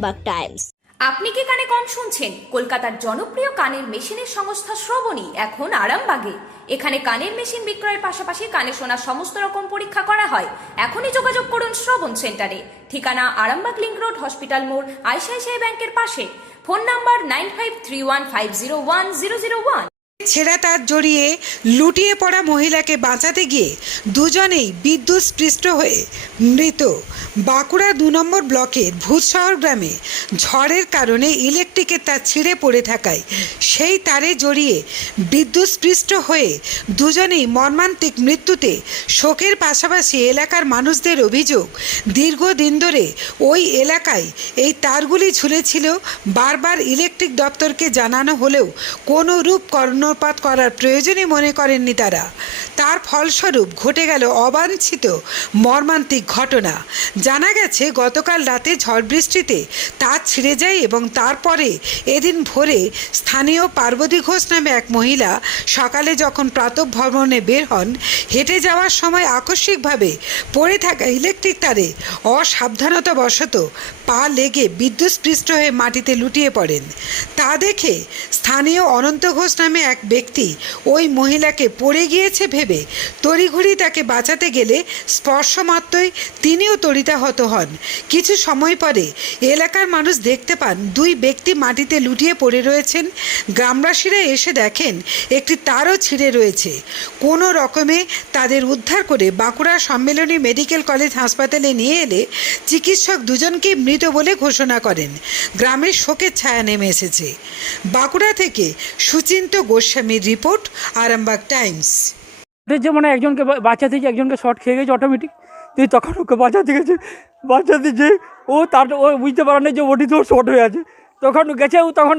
Arambagh Times. আপনি কি কানে কম শুনছেন? কলকাতার জনপ্রিয় কানের মেশিনের সংস্থা শ্রবণী এখন আরামবাগে। এখানে কানের মেশিন বিক্রয়ের পাশাপাশি কানে শোনার সমস্ত রকম পরীক্ষা করা হয়। এখনই যোগাযোগ করুন শ্রবণ সেন্টারে। ঠিকানা আরামবাগ লিংক রোড, হসপিটাল মোড়, আইসিআইসিআই ব্যাংকের পাশে। Phone number 9531501001। ছেঁড়া তার জড়িয়ে লুটিয়ে পড়া মহিলাকে বাঁচাতে গিয়ে দুজনেই বিদ্যুৎস্পৃষ্ট হয়ে মৃত। বাঁকুড়া 2 নম্বর ব্লকের ভূতশহর গ্রামে ঝড়ের কারণে ইলেকট্রিকের তার ছিঁড়ে পড়ে থাকায় সেই তারে জড়িয়ে বিদ্যুৎস্পৃষ্ট হয়ে দুজনেই মর্মান্তিক মৃত্যুতে শোকের পাশাপাশি এলাকার মানুষদের অভিযোগ, দীর্ঘদিন ধরে ওই এলাকায় এই তারগুলি ঝুলেছিল। বারবার ইলেকট্রিক দপ্তরকে জানানো হলেও কোনো রূপ কর্ণপাত করার প্রয়োজনই মনে করেননি তারা। তার ফলস্বরূপ ঘটে গেল অবাঞ্ছিত মর্মান্তিক ঘটনা। জানা গেছে গতকাল রাতে ঝড় বৃষ্টিতে তার ছিঁড়ে যায় এবং তারপরে এদিন ভোরে স্থানীয় পার্বতী ঘোষ নামে এক মহিলা সকালে যখন প্রাতঃভ্রমণে বের হন, হেঁটে যাওয়ার সময় আকস্মিকভাবে পড়ে থাকা ইলেকট্রিক তারে অসাবধানতাবশত পা লেগে বিদ্যুৎস্পৃষ্ট হয়ে মাটিতে লুটিয়ে পড়েন। তা দেখে স্থানীয় অনন্ত ঘোষ নামে এক ব্যক্তি ওই মহিলাকে পড়ে গিয়েছে ভেবে তড়িঘড়ি তাকে বাঁচাতে গেলে স্পর্শমাত্রই তিনিও তড়িতাহত হন। কিছু সময় পরে এলাকার মানুষ দেখতে পান 2 ব্যক্তি মাটিতে লুটিয়ে পড়ে রয়েছেন। গ্রামবাসীরা এসে দেখেন একটি তারও ছিঁড়ে রয়েছে। কোনো রকমে তাদের উদ্ধার করে বাঁকুড়া সম্মেলনী মেডিকেল কলেজ হাসপাতালে নিয়ে এলে চিকিৎসক দুজনকেই মৃত বলে ঘোষণা করেন। গ্রামের শোকের ছায়া নেমে এসেছে। বাঁকুড়া থেকে সুচিন্ত গোস্বামীর রিপোর্ট, আরামবাগ টাইমস। যে মানে একজনকে বাঁচাতে গিয়ে একজনকে শর্ট খেয়ে গেছে অটোমেটিক। তুই তখন ওকে বাঁচাতে গেছে, বাঁচাতে যে ও বুঝতে পারে না যে ওটি তো শর্ট হয়ে আছে। তখন গেছে, তখন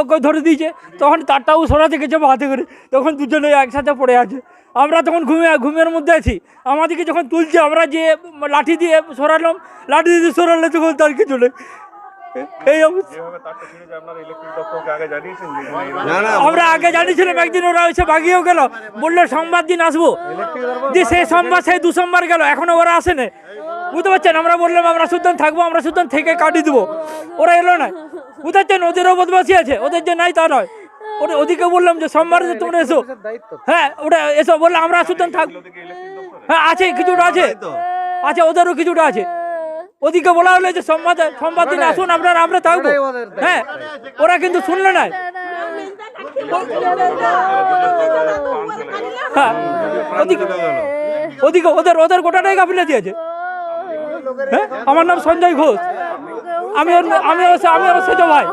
ওকে ধরে দিয়েছে, তখন তারটাও সরাতে গেছে হাতে করে, তখন দুজনে একসাথে পড়ে আছে। আমরা তখন ঘুমের মধ্যে আছি। আমাদেরকে যখন তুলছে আমরা যে লাঠি দিয়ে সরালাম, লাঠি দিয়ে সরালে তখন তার কিছু নেই। এই অবস্থা আমরা আগে জানিয়েছিলাম। একদিন ওরা এসে ভাগিয়েও গেল, বললো সোমবার দিন আসবো। যে সেই সোমবার সেই 2 সোমবার গেল, এখনো ওরা আসেনি। বুঝতে পারছেন? আমরা বললাম আমরা সুতরাং থাকবো, আমরা সুতরাং থেকে কাটিয়ে দেবো। ওরা এলো না। বুঝতে পারছেন? ওদেরও বদমাশি আছে, ওদের যে নাই তা নয়। ওটা ওদিকে বললাম যে সোমবারে যে তোমরা এসো, হ্যাঁ ওটা এসো বললাম, আমরা সুতরাং থাকবো। হ্যাঁ আছে, কিছুটা আছে, আচ্ছা ওদেরও কিছুটা আছে। ওদিকে বলা হলো যে সোমবার দিন আসুন, আমরা থাকবো। হ্যাঁ ওরা কিন্তু শুনলো না। হ্যাঁ ওদিকে ওদের গোটাটাই গাফিলতি আছে। হ্যাঁ আমার নাম সঞ্জয় ঘোষ, আমি ওর সেজ ভাই।